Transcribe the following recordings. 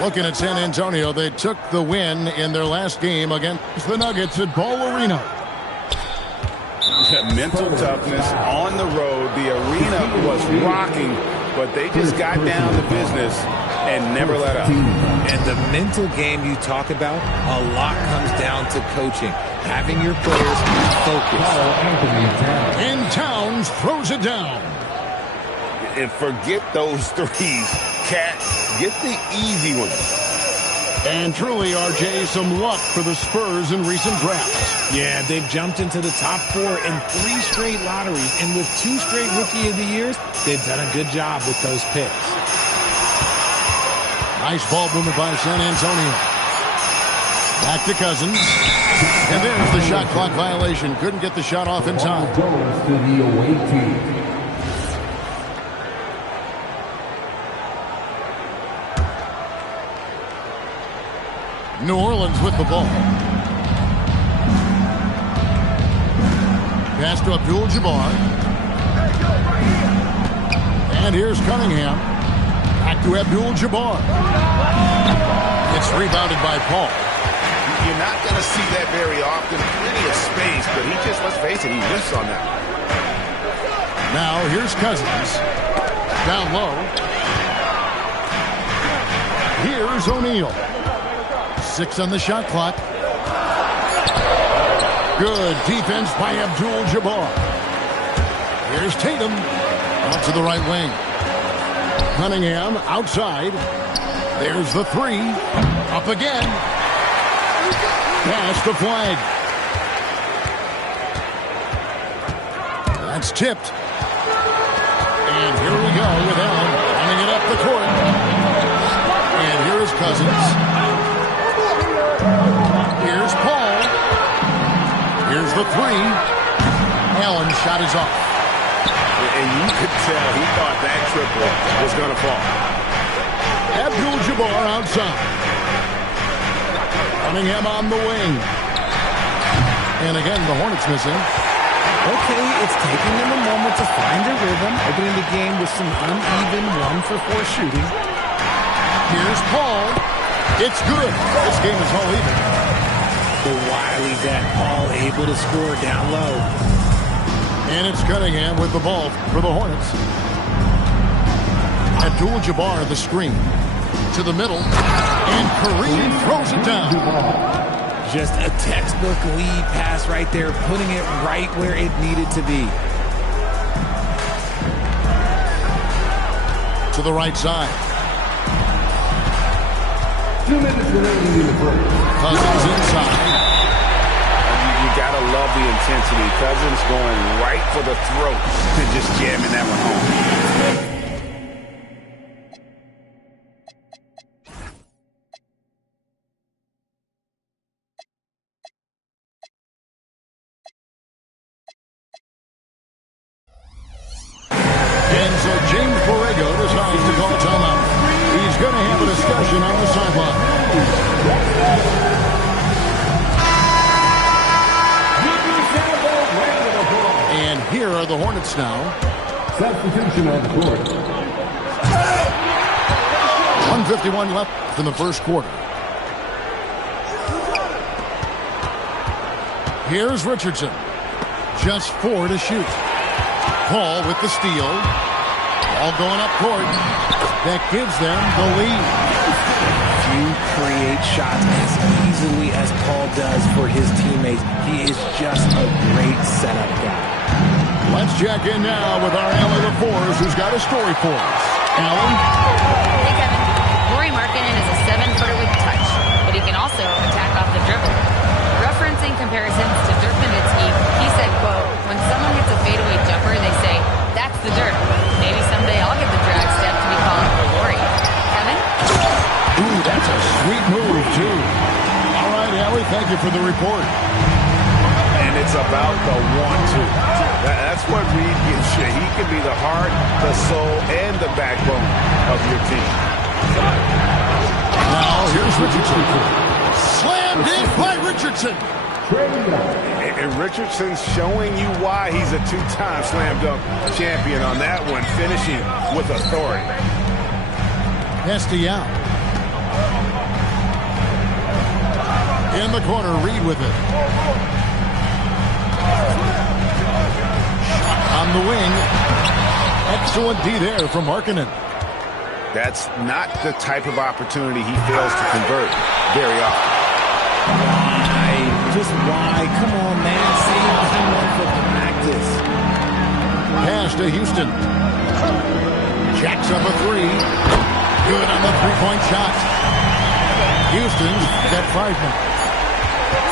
Looking at San Antonio, they took the win in their last game against the Nuggets at Ball Arena. Mental toughness on the road. The arena was rocking, but they just got down to business and never let up. And the mental game you talk about, a lot comes down to coaching. Having your players focused. And Towns throws it down. And forget those threes. Cat, get the easy ones. And truly, RJ, some luck for the Spurs in recent drafts. Yeah, they've jumped into the top 4 in 3 straight lotteries. And with 2 straight Rookie of the Years, they've done a good job with those picks. Nice ball movement by San Antonio. Back to Cousins. And there's the shot clock violation. Couldn't get the shot off in time. To the away team. New Orleans with the ball. Pass to Abdul-Jabbar. And here's Cunningham. Back to Abdul-Jabbar. It's rebounded by Paul. You're not going to see that very often. Plenty of space, but he just, let's face it, he missed on that. Now here's Cousins. Down low. Here's O'Neal. 6 on the shot clock. Good defense by Abdul-Jabbar. Here's Tatum. Out to the right wing. Cunningham outside. There's the 3. Up again. Pass the flag. That's tipped. And here we go with Allen running it up the court. And here is Cousins. Here's Paul. Here's the 3. Allen's shot is off. And you could tell he thought that triple was going to fall. Abdul-Jabbar outside. Cunningham on the wing. And again, the Hornets missing. Okay, it's taking them a moment to find their rhythm, opening the game with some uneven 1-for-4 shooting. Here's Paul. It's good. This game is all even. Wiley that Paul able to score down low. And it's Cunningham with the ball for the Hornets. Abdul-Jabbar the screen. To the middle. And Kareem throws it down. Just a textbook lead pass right there, putting it right where it needed to be. To the right side. 2 minutes remaining in the break. Cousins inside. You got to love the intensity. Cousins going right for the throat and just jamming that one home. And so James Borrego decides to call timeout. He's going to have a discussion on the sideline. And here are the Hornets now. Substitution on the court. 1:51 left in the first quarter. Here's Richardson. Just 4 to shoot. Paul with the steal. All going up court. That gives them the lead. Few create shots as easily as Paul does for his teammates. He is just a great setup guy. Let's check in now with our Allie LaForce, who's got a story for us. Allie? Hey, Kevin. Lauri Markkanen is a 7-footer with touch, but he can also attack off the dribble. Referencing comparisons to Dirk Nowitzki, he said, quote, when someone hits a fadeaway jumper, they say, that's the Dirk. Maybe someday I'll get the drag step to be called for Lauri. Kevin? Ooh, that's a sweet move, too. All right, Allie, thank you for the report. And it's about the 1-2. That's what Reed gives you. He can be the heart, the soul, and the backbone of your team. Now, here's Richardson. Slammed in by Richardson. And Richardson's showing you why he's a 2-time slam dunk champion on that one, finishing with authority. Estial. In the corner, Reed with it. Shot on the wing. Excellent D there from Markkanen. That's not the type of opportunity he fails to convert very often. Why? Just why? Come on, man. Save him one for practice. Pass to Houston. Jacks up a three. Good on the three-point shot. Houston's got 5 now.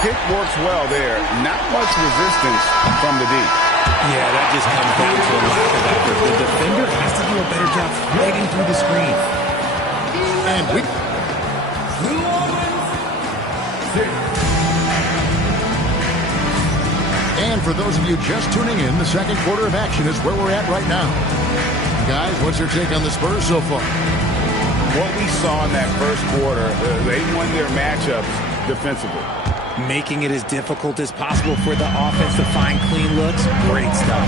Pick works well there. Not much resistance from the D. Yeah, that just comes down to a lack of effort. The defender has to do a better job fighting through the screen. And we... And for those of you just tuning in, the second quarter of action is where we're at right now. Guys, what's your take on the Spurs so far? What we saw in that first quarter, they won their matchups defensively. Making it as difficult as possible for the offense to find clean looks. Great stuff.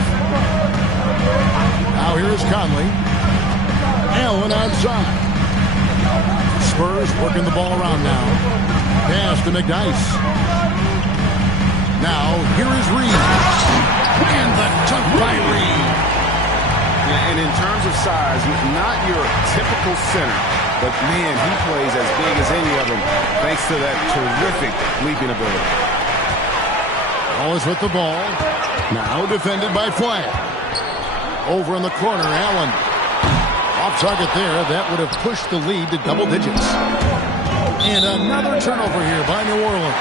Now here's Conley. Allen outside. Spurs working the ball around now. Pass to McDyess. Now here is Reed. And the dunk by Reed. And in terms of size, not your typical center, but man, he plays as big as any of them thanks to that terrific leaping ability. Wallace with the ball. Now defended by Flagg. Over in the corner, Allen. Off target there. That would have pushed the lead to double digits. And another turnover here by New Orleans.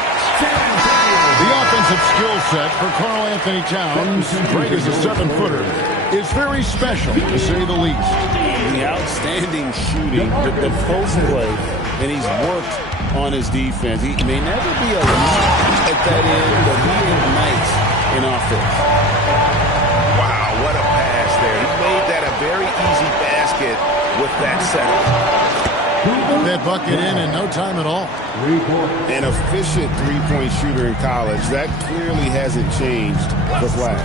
The offensive skill set for Karl Anthony Towns, great as a 7-footer, is very special, to say the least. The outstanding shooting, the post play, and he's worked on his defense. He may never be elite at that end, but he ignites in offense. Wow, what a pass there. He made that a very easy basket with that setup. That bucket in no time at all. An efficient three-point shooter in college. That clearly hasn't changed for Flagg.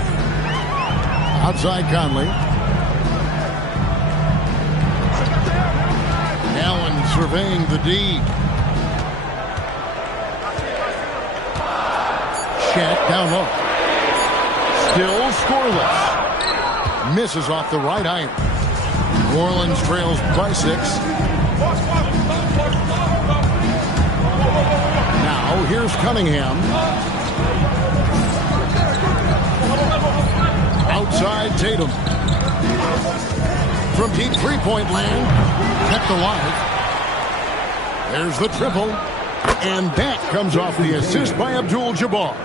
Outside Conley. Allen surveying the D. Shaq down low. Still scoreless. Misses off the right iron. New Orleans trails by 6. Now here's Cunningham. Outside Tatum. From deep three-point land. Kept alive. There's the triple. And that comes off the assist by Abdul-Jabbar.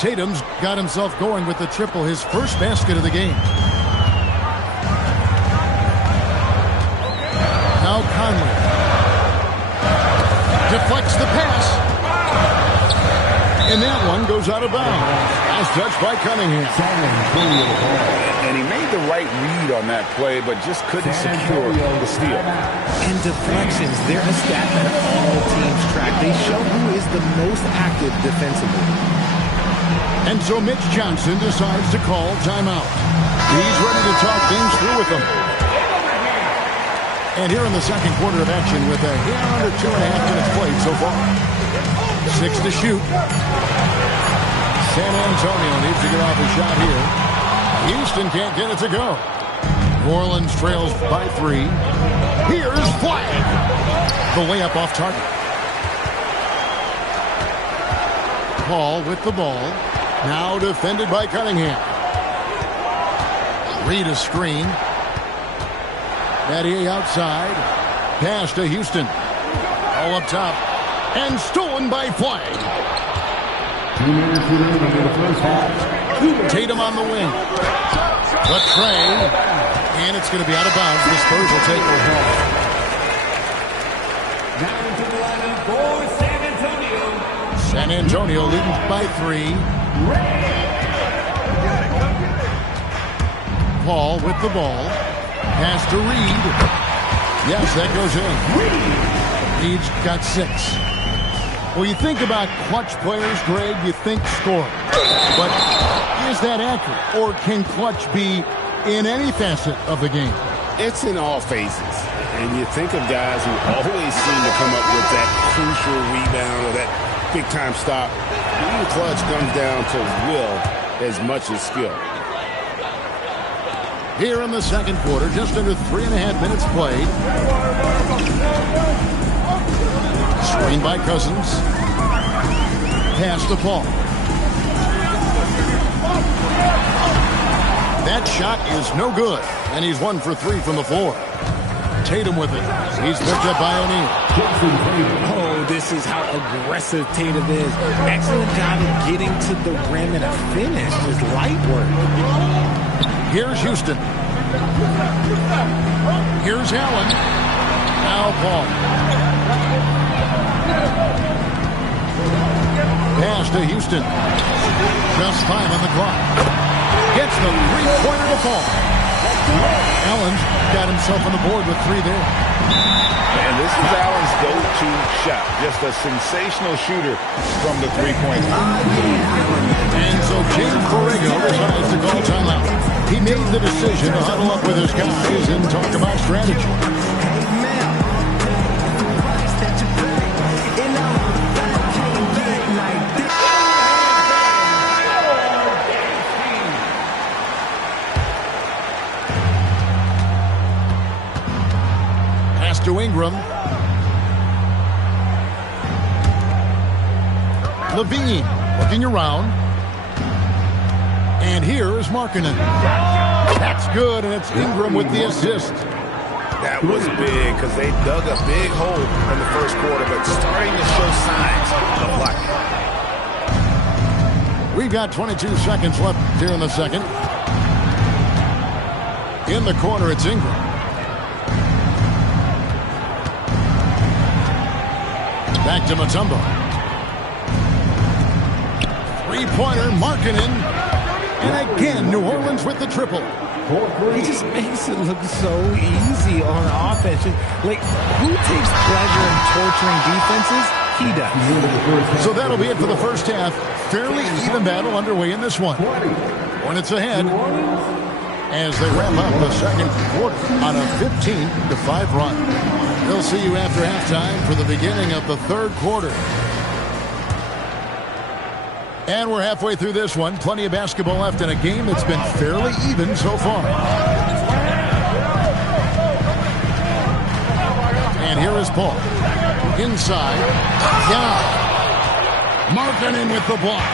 Tatum's got himself going with the triple, his first basket of the game. Now Conley. Deflects the pass. And that one goes out of bounds. As touched by Cunningham. And he made the right read on that play, but just couldn't secure the steal. And deflections, they're a stat that all teams track. They show who is the most active defensively. And so Mitch Johnson decides to call timeout. He's ready to talk things through with them. And here in the second quarter of action with a hair under 2.5 minutes played so far. 6 to shoot. San Antonio needs to get off a shot here. Houston can't get it to go. New Orleans trails by 3. Here's Flagg. The layup off target. Paul with the ball. Now defended by Cunningham. Reed a screen. Battier outside. Pass to Houston. All up top. And stolen by Flagg. 2 minutes remaining in the first half. Tatum on the wing. The tray. And it's going to be out of bounds. The Spurs will take the ball. Now into the lineup for San Antonio. San Antonio leading by 3. Paul with the ball. Pass to Reed. Yes, that goes in. Reed's got 6. Well, you think about clutch players, Greg, you think scoring. But is that accurate? Or can clutch be in any facet of the game? It's in all phases. And you think of guys who always seem to come up with that crucial rebound or that big-time stop. Being clutch comes down to will as much as skill. Here in the second quarter, just under 3.5 minutes played. Screen by Cousins. Pass to Paul. That shot is no good, and he's 1 for 3 from the floor. Tatum with it. He's picked up by O'Neal. Oh, this is how aggressive Tatum is. Excellent job of getting to the rim and a finish. Just light work. Here's Houston. Here's Allen. Now Paul. Pass to Houston. Just 5 on the clock. Gets the three-pointer to fall. Allen's got himself on the board with 3 there. And this is Allen's go-to shot. Just a sensational shooter from the three-point line. And so James Borrego decides to call timeout. He made the decision to huddle up with his guys and talk about strategy. Pass to Ingram. Levine looking around. And here is Markkanen. That's good, and it's Ingram with the assist. That was big because they dug a big hole in the first quarter, but starting to show signs of life. We've got 22 seconds left here in the second. In the corner, it's Ingram. Back to Mutombo. Three-pointer, Markkanen. And again, New Orleans with the triple. He just makes it look so easy on offense. Like, who takes pleasure in torturing defenses? He does. So that'll be it for the first half. Fairly even battle underway in this one. Hornets ahead as they wrap up the second quarter on a 15-5 run. We'll see you after halftime for the beginning of the third quarter. And we're halfway through this one. Plenty of basketball left in a game that's been fairly even so far. And here is Paul. Inside. Yeah. Markkanen with the block.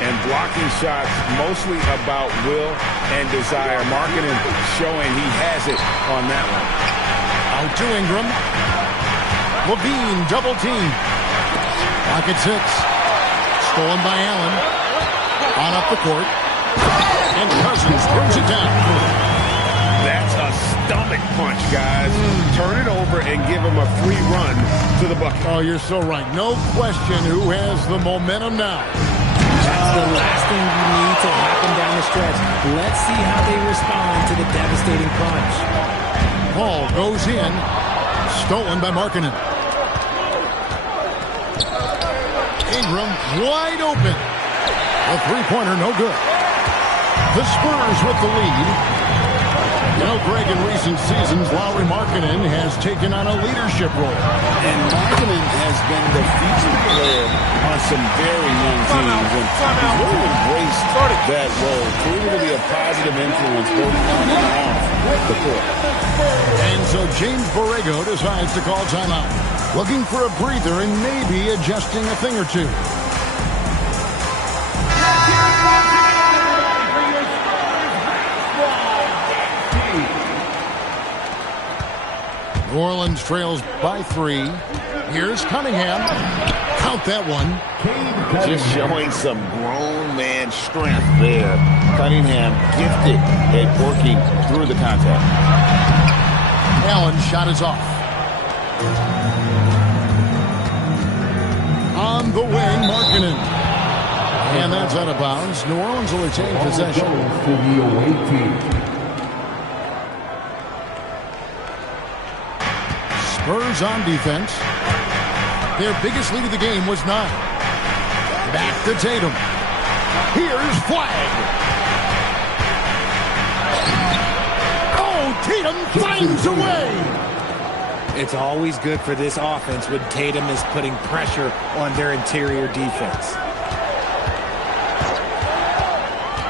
And blocking shots mostly about will and desire. Markkanen showing he has it on that one. Out to Ingram. Levine double team. Pocket 6. Stolen by Allen. On up the court. And Cousins brings it down. That's a stomach punch, guys. Turn it over and give him a free run to the bucket. Oh, you're so right. No question who has the momentum now. That's the last thing you need to happen down the stretch. Let's see how they respond to the devastating punch. Ball goes in. Stolen by Markkanen. Ingram wide open. A three-pointer, no good. The Spurs with the lead. You know, Greg, in recent seasons, Lauri Markkanen has taken on a leadership role. And Markkanen has been the featured player on some very young teams. And he's really embraced that role, proving to be a positive influence both on and off the court. And so James Borrego decides to call timeout. Looking for a breather and maybe adjusting a thing or two. New Orleans trails by 3. Here's Cunningham. Count that one. Just showing some grown man strength there. Cunningham gifted at working through the contact. Allen's shot is off. On the wing, Markkanen. And that's out of bounds. New Orleans will retain possession. To the away team. Spurs on defense. Their biggest lead of the game was 9. Back to Tatum. Here's Flag. Oh, Tatum finds a way. It's always good for this offense when Tatum is putting pressure on their interior defense.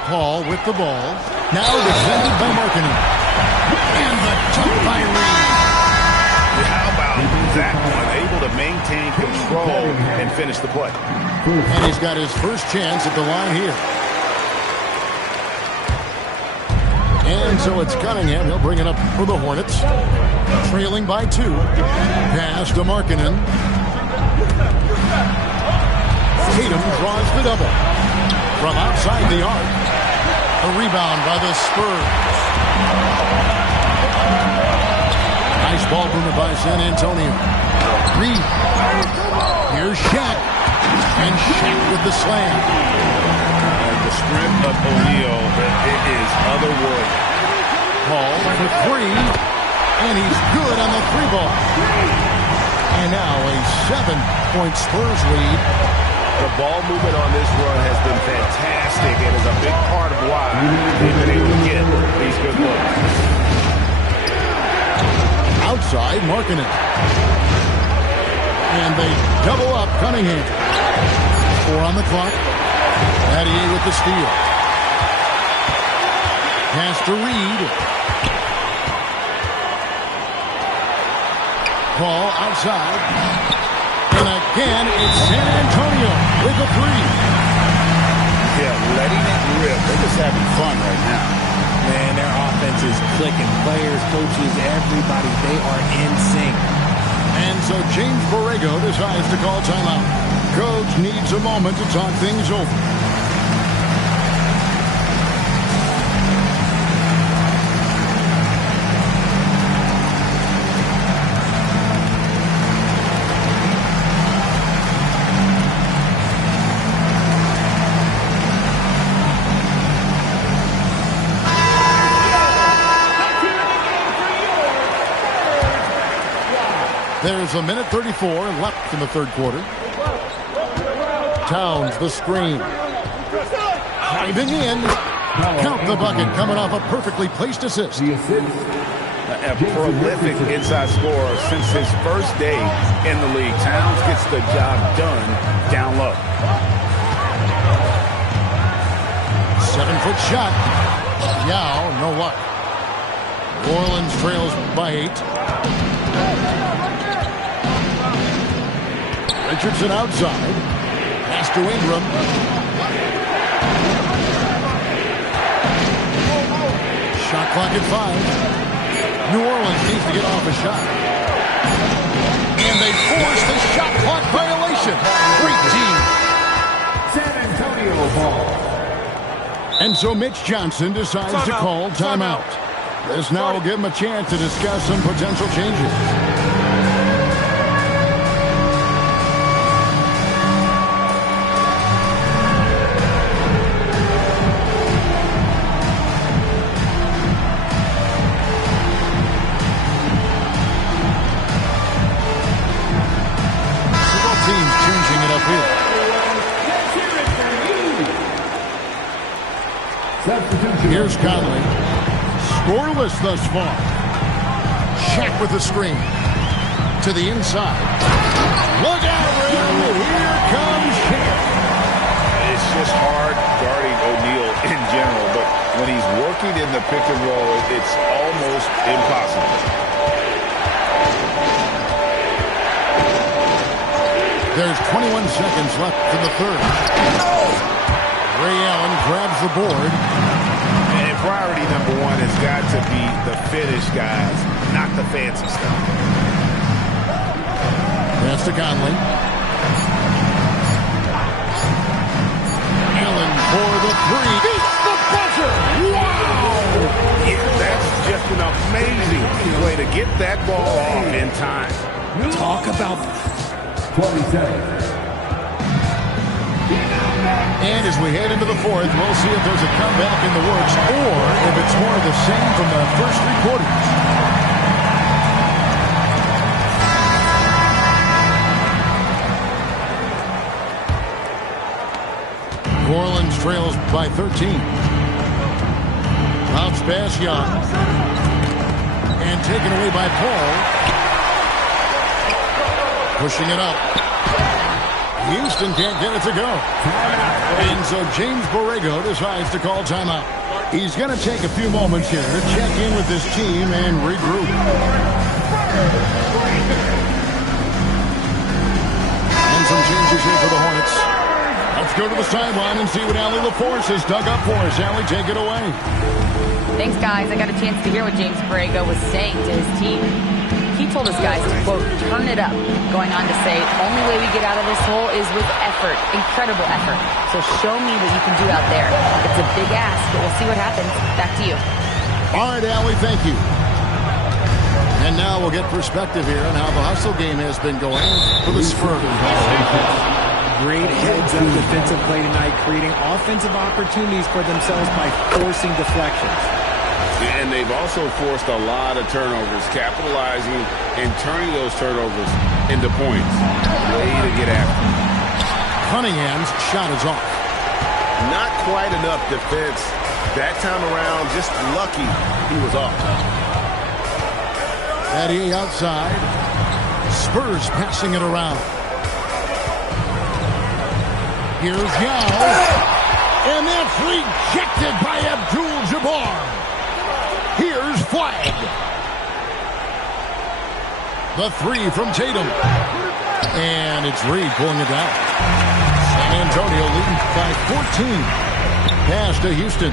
Paul with the ball. Now defended by Markkanen. And the jump by Reed. How about that one? Able to maintain control and finish the play. And he's got his first chance at the line here. And so it's Cunningham. He'll bring it up for the Hornets. Trailing by 2. Pass to Markkanen. Tatum draws the double. From outside the arc. A rebound by the Spurs. Nice ball movement by San Antonio. Reed. Here's Shaq. And Shaq with the slam. The strength of O'Neal, it is otherworldly. Paul for 3. And he's good on the 3-ball. And now a 7-point Spurs lead. The ball movement on this run has been fantastic and is a big part of why they've been able to get these good looks. Outside, Markkanen. And they double up Cunningham. 4 on the clock. Battier with the steal. Pass to Reed. Paul outside. And again, it's San Antonio with a 3. Yeah, letting it rip. They're just having fun right now. Man, their offense is clicking. Players, coaches, everybody, they are in sync. And so James Borrego decides to call timeout. Coach needs a moment to talk things over. There's a minute 34 left in the third quarter. Towns the screen. Diving in. Count the bucket coming off a perfectly placed assist. A prolific inside scorer since his first day in the league. Towns gets the job done down low. 7-foot shot. Yao, no luck. New Orleans trails by 8. Richardson outside. Pass to Ingram. Shot clock at 5. New Orleans needs to get off a shot. And they force the shot clock violation. Great team. San Antonio ball. And so Mitch Johnson decides to call timeout. This now will give him a chance to discuss some potential changes. Here's Conley. Scoreless thus far. Shaq with the screen. To the inside. Look out, Rim. Here comes Shaq. It's just hard guarding O'Neal in general, but when he's working in the pick and roll, it's almost impossible. There's 21 seconds left in the third. Ray Allen grabs the board. Priority number 1 has got to be the finish, guys, not the fancy stuff. Pass to Conley. Allen for the 3. Beats the buzzer. Wow! Yeah, that's just an amazing way to get that ball off in time. Talk about 20 seconds. And as we head into the fourth, we'll see if there's a comeback in the works or if it's more of the same from the first 3 quarters. New Orleans trails by 13. Bounce pass, Young. And taken away by Paul. Pushing it up. Houston can't get it to go. And so James Borrego decides to call timeout. He's going to take a few moments here to check in with his team and regroup. And some changes here for the Hornets. Let's go to the sideline and see what Allie LaForce has dug up for us. Allie, take it away. Thanks, guys. I got a chance to hear what James Borrego was saying to his team. He told his guys to, quote, turn it up, going on to say, only way we get out of this hole is with effort, incredible effort. So show me what you can do out there. It's a big ask, but we'll see what happens. Back to you. All right, Allie, thank you. And now we'll get perspective here on how the hustle game has been going for the Spurs. Great heads-up defensive play tonight, creating offensive opportunities for themselves by forcing deflections. And they've also forced a lot of turnovers, capitalizing and turning those turnovers into points. Way to get after. Cunningham's shot is off. Not quite enough defense. That time around, just lucky he was off. Eddie outside. Spurs passing it around. Here's Yao. And that's rejected by Abdul-Jabbar. Here's Flag. The three from Tatum. And it's Reed pulling it down. San Antonio leading by 14. Pass to Houston.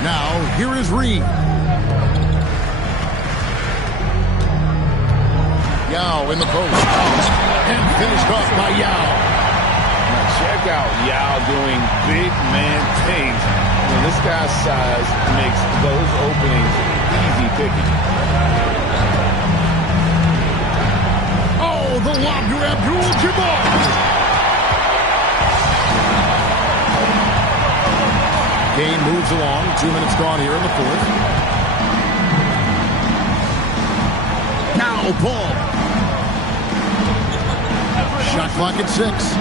Now, here is Reed. Yao in the post. And finished off by Yao. Check out Yao doing big man things. And this guy's size makes those openings easy picking. Oh, the lob to Abdul-Jabbar. Game moves along. 2 minutes gone here in the fourth. Now Paul. Shot clock at 6.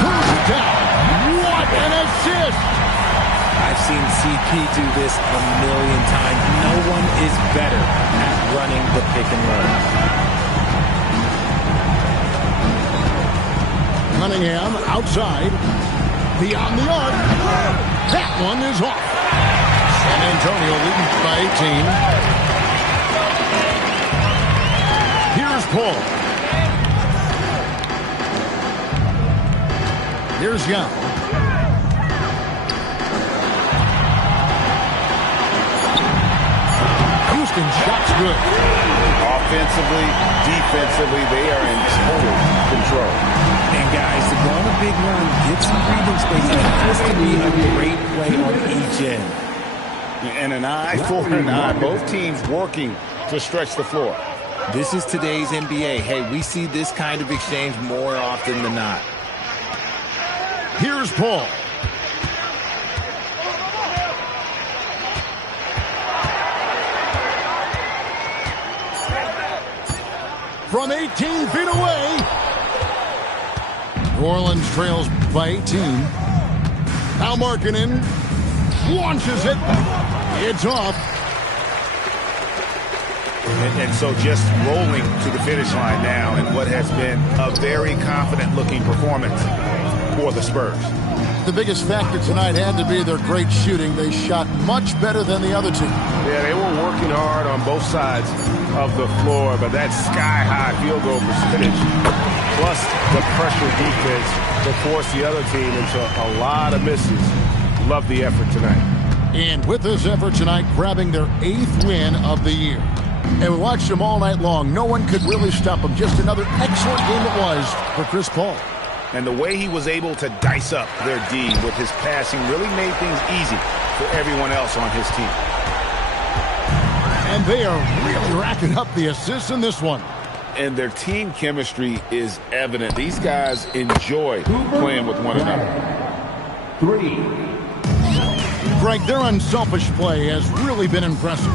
Pulls it down. What an assist! I've seen CP do this a million times. No one is better at running the pick and roll. Cunningham outside. Beyond the arc. That one is off. San Antonio leading by 18. Here's Paul. Here's Young. Houston shots good. Offensively, defensively, they are in total control. And guys, to go on a big run, get some breathing space. It has to be a great play on each end. And an eye for an eye. Both teams working to stretch the floor. This is today's NBA. Hey, we see this kind of exchange more often than not. Here's Paul. From 18 feet away. New Orleans trails by 18. Now Markkanen launches it. It's off. And so just rolling to the finish line now in what has been a very confident-looking performance for the Spurs. The biggest factor tonight had to be their great shooting. They shot much better than the other two. Yeah, they were working hard on both sides of the floor, but that sky-high field goal percentage plus the pressure defense to force the other team into a lot of misses. Love the effort tonight. And with this effort tonight, grabbing their 8th win of the year. And we watched them all night long. No one could really stop them. Just another excellent game it was for Chris Paul. And the way he was able to dice up their D with his passing really made things easy for everyone else on his team. And they are really racking up the assists in this one. And their team chemistry is evident. These guys enjoy playing with one another. 3. Greg, their unselfish play has really been impressive.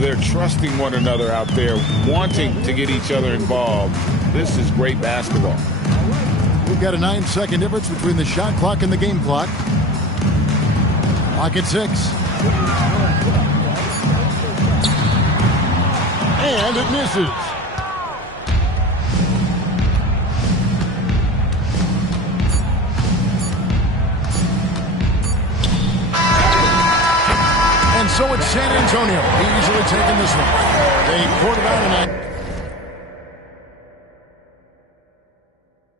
They're trusting one another out there, wanting to get each other involved. This is great basketball. We've got a 9-second difference between the shot clock and the game clock. Clock at 6. And it misses. And so it's San Antonio easily taking this one. They